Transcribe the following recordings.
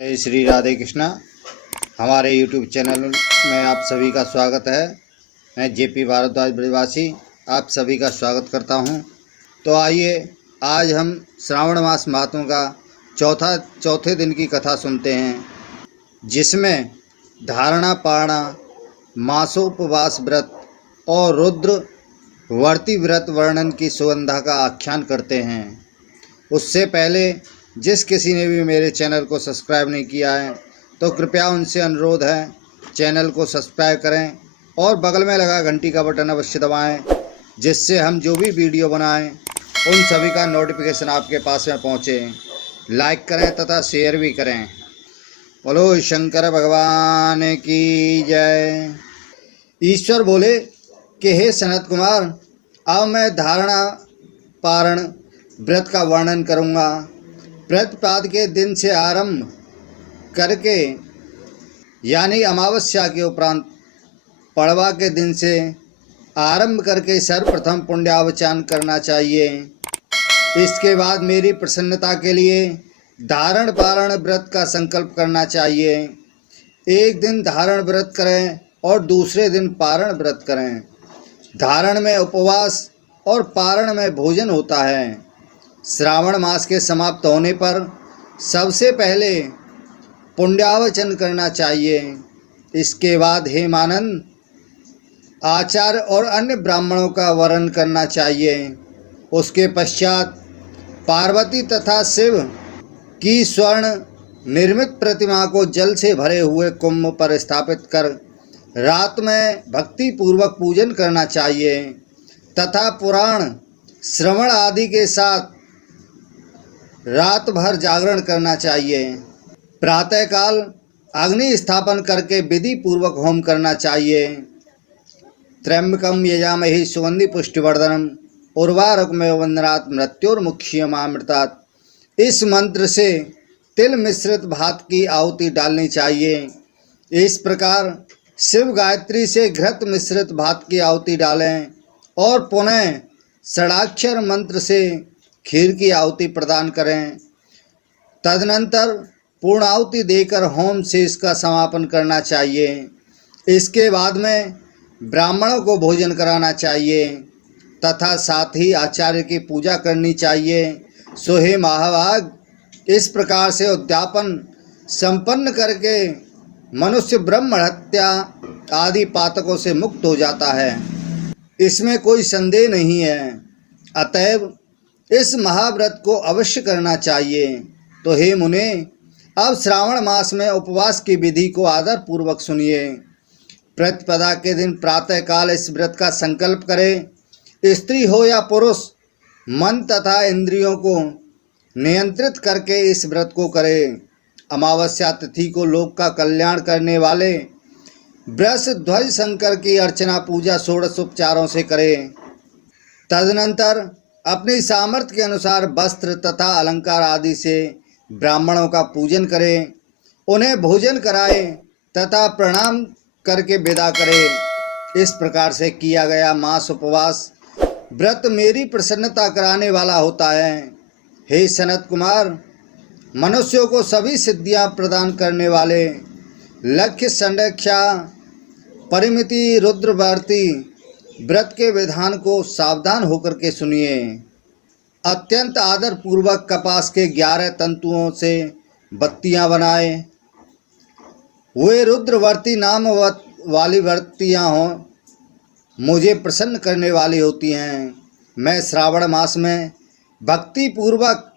जय श्री राधे कृष्णा। हमारे YouTube channel में आप सभी का स्वागत है। मैं जेपी भारद्वाज ब्रजवासी आप सभी का स्वागत करता हूं। तो आइए आज हम श्रावण मास महात्म का चौथे दिन की कथा सुनते हैं, जिसमें धारणा पारणा मासोपवास व्रत और रुद्र वर्ती व्रत वर्णन की सुगंधा का आख्यान करते हैं। उससे पहले जिस किसी ने भी मेरे चैनल को सब्सक्राइब नहीं किया है तो कृपया उनसे अनुरोध है, चैनल को सब्सक्राइब करें और बगल में लगा घंटी का बटन अवश्य दबाएं, जिससे हम जो भी वीडियो बनाएं उन सभी का नोटिफिकेशन आपके पास में पहुंचे। लाइक करें तथा शेयर भी करें। बोलो शंकर भगवान की जय। ईश्वर बोले कि हे सनत कुमार, अब मैं धारणा पारण व्रत का वर्णन करूँगा। प्रतिपाद के दिन से आरंभ करके यानी अमावस्या के उपरांत पड़वा के दिन से आरंभ करके सर्वप्रथम पुण्यावचन करना चाहिए। इसके बाद मेरी प्रसन्नता के लिए धारण पारण व्रत का संकल्प करना चाहिए। एक दिन धारण व्रत करें और दूसरे दिन पारण व्रत करें। धारण में उपवास और पारण में भोजन होता है। श्रावण मास के समाप्त होने पर सबसे पहले पुण्यावचन करना चाहिए। इसके बाद हेमानंद आचार्य और अन्य ब्राह्मणों का वरण करना चाहिए। उसके पश्चात पार्वती तथा शिव की स्वर्ण निर्मित प्रतिमा को जल से भरे हुए कुंभ पर स्थापित कर रात में भक्ति पूर्वक पूजन करना चाहिए तथा पुराण श्रवण आदि के साथ रात भर जागरण करना चाहिए। प्रातःकाल अग्नि स्थापन करके विधि पूर्वक होम करना चाहिए। त्र्यंबकम यजामहे सुगंधि पुष्टिवर्धनम उर्वारुकमेव वंदनात् मृत्योर्मुक्षीयमामृतात्। इस मंत्र से तिल मिश्रित भात की आहुति डालनी चाहिए। इस प्रकार शिव गायत्री से घृत मिश्रित भात की आहुति डालें और पुनः षडाक्षर मंत्र से खीर की आहुति प्रदान करें। तदनंतर पूर्णाहुति देकर होम से इसका समापन करना चाहिए। इसके बाद में ब्राह्मणों को भोजन कराना चाहिए तथा साथ ही आचार्य की पूजा करनी चाहिए। सोहे महाभाग, इस प्रकार से उद्यापन संपन्न करके मनुष्य ब्रह्म हत्या आदि पातकों से मुक्त हो जाता है। इसमें कोई संदेह नहीं है। अतएव इस महाव्रत को अवश्य करना चाहिए। तो हे मुने, अब श्रावण मास में उपवास की विधि को आदर पूर्वक सुनिए। प्रतिपदा के दिन प्रातःकाल इस व्रत का संकल्प करें। स्त्री हो या पुरुष, मन तथा इंद्रियों को नियंत्रित करके इस व्रत को करें। अमावस्या तिथि को लोक का कल्याण करने वाले वृष ध्वज शंकर की अर्चना पूजा षोडश उपचारों से करें। तदनंतर अपनी सामर्थ्य के अनुसार वस्त्र तथा अलंकार आदि से ब्राह्मणों का पूजन करें, उन्हें भोजन कराएं तथा प्रणाम करके विदा करें। इस प्रकार से किया गया मास उपवास व्रत मेरी प्रसन्नता कराने वाला होता है। हे सनत कुमार, मनुष्यों को सभी सिद्धियां प्रदान करने वाले लक्ष्य संरक्षा परिमिति रुद्रवर्ती व्रत के विधान को सावधान होकर के सुनिए। अत्यंत आदर पूर्वक कपास के 11 तंतुओं से बत्तियां बनाए। वे रुद्रवर्ती नाम वाली बत्तियां हों, मुझे प्रसन्न करने वाली होती हैं। मैं श्रावण मास में भक्ति पूर्वक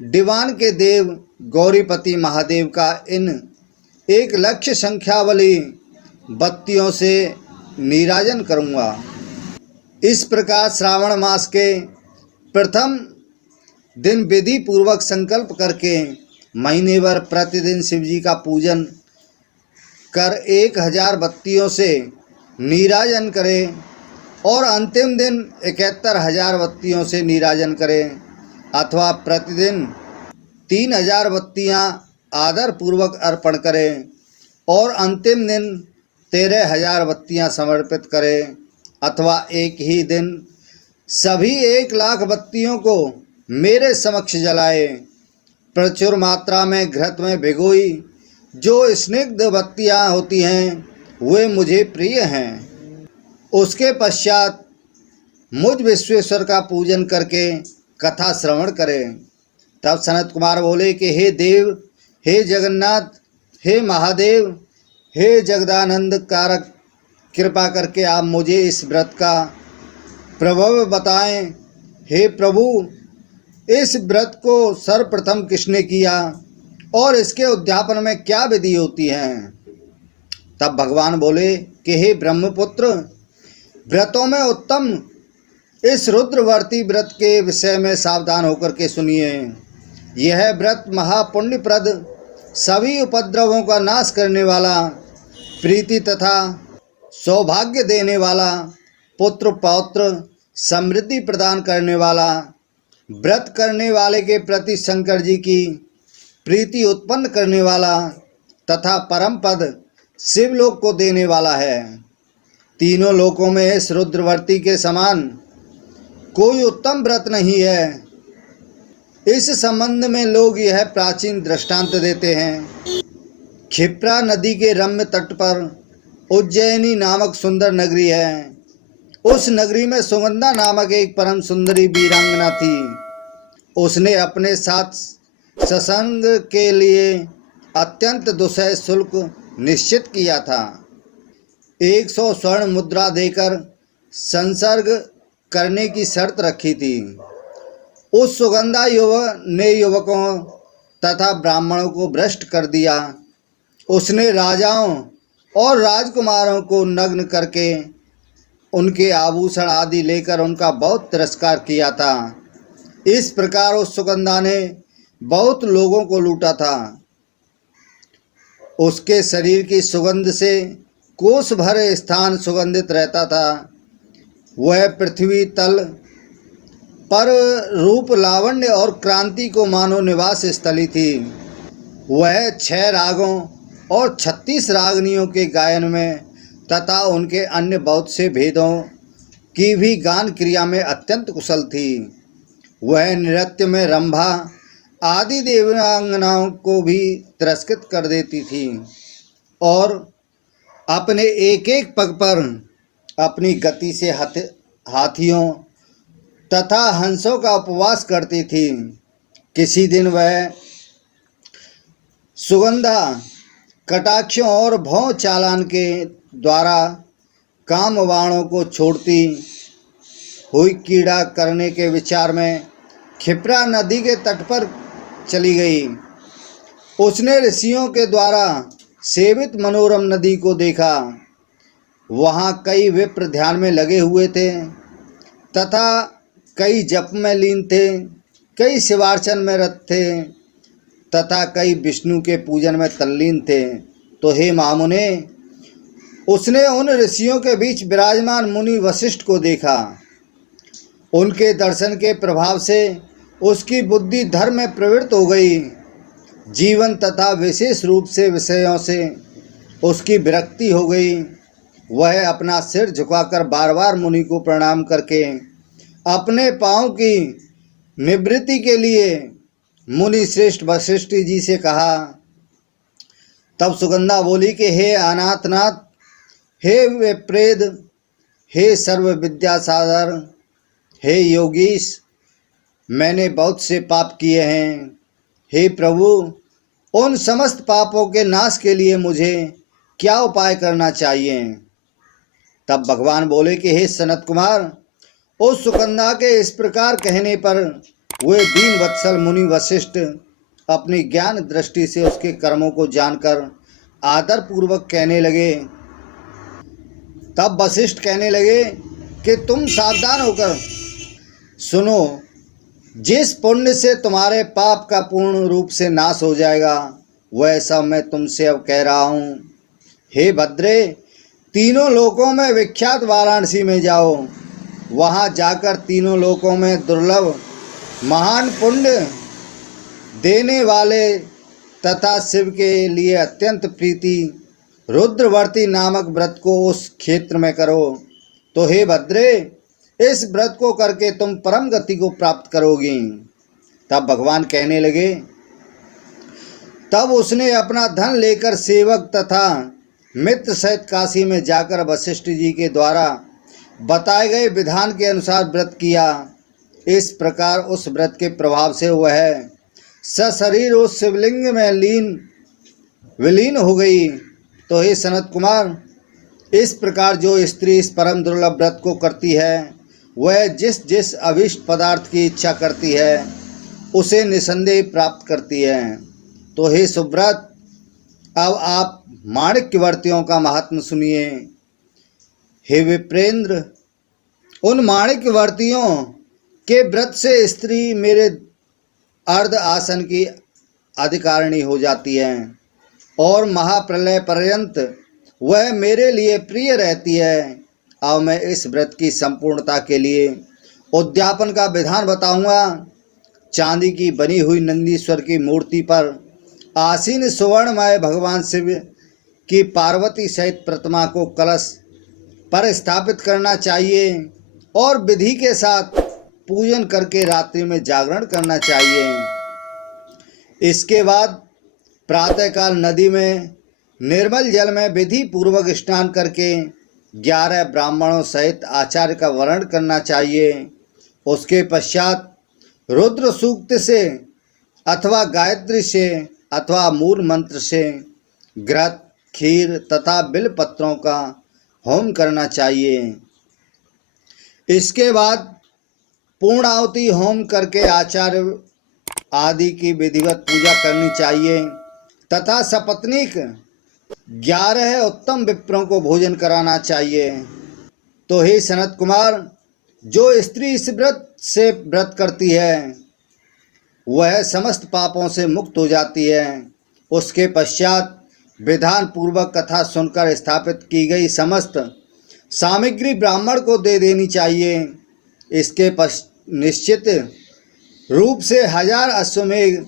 डिवान के देव गौरीपति महादेव का इन 1 लक्ष संख्या वाली बत्तियों से नीराजन करूँगा। इस प्रकार श्रावण मास के प्रथम दिन विधि पूर्वक संकल्प करके महीने भर प्रतिदिन शिवजी का पूजन कर 1000 बत्तियों से नीराजन करें और अंतिम दिन 71,000 बत्तियों से नीराजन करें, अथवा प्रतिदिन 3000 बत्तियां आदर पूर्वक अर्पण करें और अंतिम दिन 13,000 बत्तियां समर्पित करें, अथवा एक ही दिन सभी 1 लाख बत्तियों को मेरे समक्ष जलाए। प्रचुर मात्रा में घृत में भिगोई जो स्निग्ध बत्तियाँ होती हैं वे मुझे प्रिय हैं। उसके पश्चात मुझ विश्वेश्वर का पूजन करके कथा श्रवण करें। तब सनत कुमार बोले कि हे देव, हे जगन्नाथ, हे महादेव, हे जगदानंद कारक, कृपा करके आप मुझे इस व्रत का प्रभाव बताएं। हे प्रभु, इस व्रत को सर्वप्रथम किसने किया और इसके उद्यापन में क्या विधि होती है? तब भगवान बोले कि हे ब्रह्मपुत्र, व्रतों में उत्तम इस रुद्रवर्ती व्रत के विषय में सावधान होकर के सुनिए। यह व्रत महापुण्यप्रद, सभी उपद्रवों का नाश करने वाला, प्रीति तथा सौभाग्य देने वाला, पुत्र पौत्र समृद्धि प्रदान करने वाला, व्रत करने वाले के प्रति शंकर जी की प्रीति उत्पन्न करने वाला तथा परम पद शिवलोक को देने वाला है। तीनों लोकों में इस रुद्रवर्ती के समान कोई उत्तम व्रत नहीं है। इस संबंध में लोग यह प्राचीन दृष्टांत देते हैं। क्षिप्रा नदी के रम्य तट पर उज्जैनी नामक सुंदर नगरी है। उस नगरी में सुगंधा नामक एक परम सुंदरी वीरांगना थी। उसने अपने साथ सत्संग के लिए अत्यंत दुसह शुल्क निश्चित किया था। 100 स्वर्ण मुद्रा देकर संसर्ग करने की शर्त रखी थी। उस सुगंधा युवक ने युवकों तथा ब्राह्मणों को भ्रष्ट कर दिया। उसने राजाओं और राजकुमारों को नग्न करके उनके आभूषण आदि लेकर उनका बहुत तिरस्कार किया था। इस प्रकार उस सुगंधा ने बहुत लोगों को लूटा था। उसके शरीर की सुगंध से कोस भर स्थान सुगंधित रहता था। वह पृथ्वी तल पर रूप, लावण्य और क्रांति को मानो निवास स्थली थी। वह 6 रागों और 36 रागनियों के गायन में तथा उनके अन्य बहुत से भेदों की भी गान क्रिया में अत्यंत कुशल थी। वह नृत्य में रंभा आदि देवांगनाओं को भी तिरस्कृत कर देती थी और अपने एक एक पग पर अपनी गति से हाथियों तथा हंसों का उपवास करती थी। किसी दिन वह सुगंधा कटाक्षों और भौं चालान के द्वारा कामवाणों को छोड़ती हुई क्रीड़ा करने के विचार में क्षिप्रा नदी के तट पर चली गई। उसने ऋषियों के द्वारा सेवित मनोरम नदी को देखा। वहाँ कई विप्र ध्यान में लगे हुए थे तथा कई जप में लीन थे, कई शिवार्चन में रत थे तथा कई विष्णु के पूजन में तल्लीन थे। तो हे महामुने, उसने उन ऋषियों के बीच विराजमान मुनि वशिष्ठ को देखा। उनके दर्शन के प्रभाव से उसकी बुद्धि धर्म में प्रवृत्त हो गई। जीवन तथा विशेष रूप से विषयों से उसकी विरक्ति हो गई। वह अपना सिर झुकाकर बार बार मुनि को प्रणाम करके अपने पाँव की निवृत्ति के लिए मुनि श्रेष्ठ वशिष्ठ जी से कहा। तब सुगंधा बोली कि हे अनाथनाथ, हे विप्रेद, हे सर्व विद्या सागर, हे योगीश, मैंने बहुत से पाप किए हैं। हे प्रभु, उन समस्त पापों के नाश के लिए मुझे क्या उपाय करना चाहिए? तब भगवान बोले कि हे सनत कुमार, उस सुगंधा के इस प्रकार कहने पर वे दीन वत्सल मुनि वशिष्ठ अपनी ज्ञान दृष्टि से उसके कर्मों को जानकर आदर पूर्वक कहने लगे। तब वशिष्ठ कहने लगे कि तुम सावधान होकर सुनो। जिस पुण्य से तुम्हारे पाप का पूर्ण रूप से नाश हो जाएगा, वह सब मैं तुमसे अब कह रहा हूँ। हे भद्रे, तीनों लोकों में विख्यात वाराणसी में जाओ। वहाँ जाकर तीनों लोकों में दुर्लभ महान पुण्य देने वाले तथा शिव के लिए अत्यंत प्रीति रुद्रवर्ती नामक व्रत को उस क्षेत्र में करो। तो हे भद्रे, इस व्रत को करके तुम परम गति को प्राप्त करोगी। तब भगवान कहने लगे तब उसने अपना धन लेकर सेवक तथा मित्र सहित काशी में जाकर वशिष्ठ जी के द्वारा बताए गए विधान के अनुसार व्रत किया। इस प्रकार उस व्रत के प्रभाव से वह सशरीर उस शिवलिंग में विलीन हो गई। तो हे सनत कुमार, इस प्रकार जो स्त्री इस परम दुर्लभ व्रत को करती है वह जिस जिस अभीष्ट पदार्थ की इच्छा करती है उसे निसंदेह प्राप्त करती है। तो हे सुव्रत, अब आप माणिक्यवर्तियों का महात्म्य सुनिए। हे विप्रेंद्र, उन माणिक्यवर्तियों के व्रत से स्त्री मेरे अर्ध आसन की अधिकारिणी हो जाती है और महाप्रलय पर्यंत वह मेरे लिए प्रिय रहती है। अब मैं इस व्रत की संपूर्णता के लिए उद्यापन का विधान बताऊंगा। चांदी की बनी हुई नंदीश्वर की मूर्ति पर आसीन सुवर्णमय भगवान शिव की पार्वती सहित प्रतिमा को कलश पर स्थापित करना चाहिए और विधि के साथ पूजन करके रात्रि में जागरण करना चाहिए। इसके बाद प्रातःकाल नदी में निर्मल जल में विधि पूर्वक स्नान करके 11 ब्राह्मणों सहित आचार्य का वर्ण करना चाहिए। उसके पश्चात रुद्र सूक्त से अथवा गायत्री से अथवा मूल मंत्र से घृत, खीर तथा बिल पत्रों का होम करना चाहिए। इसके बाद पूर्णाहुति होम करके आचार्य आदि की विधिवत पूजा करनी चाहिए तथा सपत्नीक 11 उत्तम विप्रों को भोजन कराना चाहिए। तो हे सनत कुमार, जो स्त्री इस व्रत से व्रत करती है वह समस्त पापों से मुक्त हो जाती है। उसके पश्चात विधान पूर्वक कथा सुनकर स्थापित की गई समस्त सामग्री ब्राह्मण को दे देनी चाहिए। इसके निश्चित रूप से 1000 अश्वमेध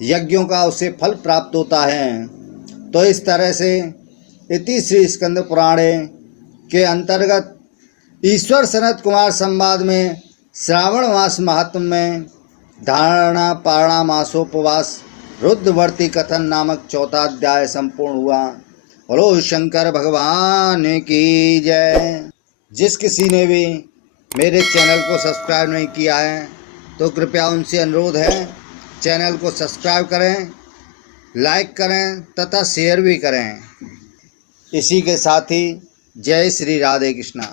यज्ञों का उसे फल प्राप्त होता है। तो इस तरह से इति श्री स्कंद पुराणे के अंतर्गत ईश्वर सनत कुमार संवाद में श्रावण मास महात्म में धारणा पारणा मासोपवास रुद्रवर्ती कथन नामक 4था अध्याय संपूर्ण हुआ। बोलो शंकर भगवान की जय। जिस किसी ने भी मेरे चैनल को सब्सक्राइब नहीं किया है तो कृपया उनसे अनुरोध है चैनल को सब्सक्राइब करें, लाइक करें तथा शेयर भी करें। इसी के साथ ही जय श्री राधे कृष्णा।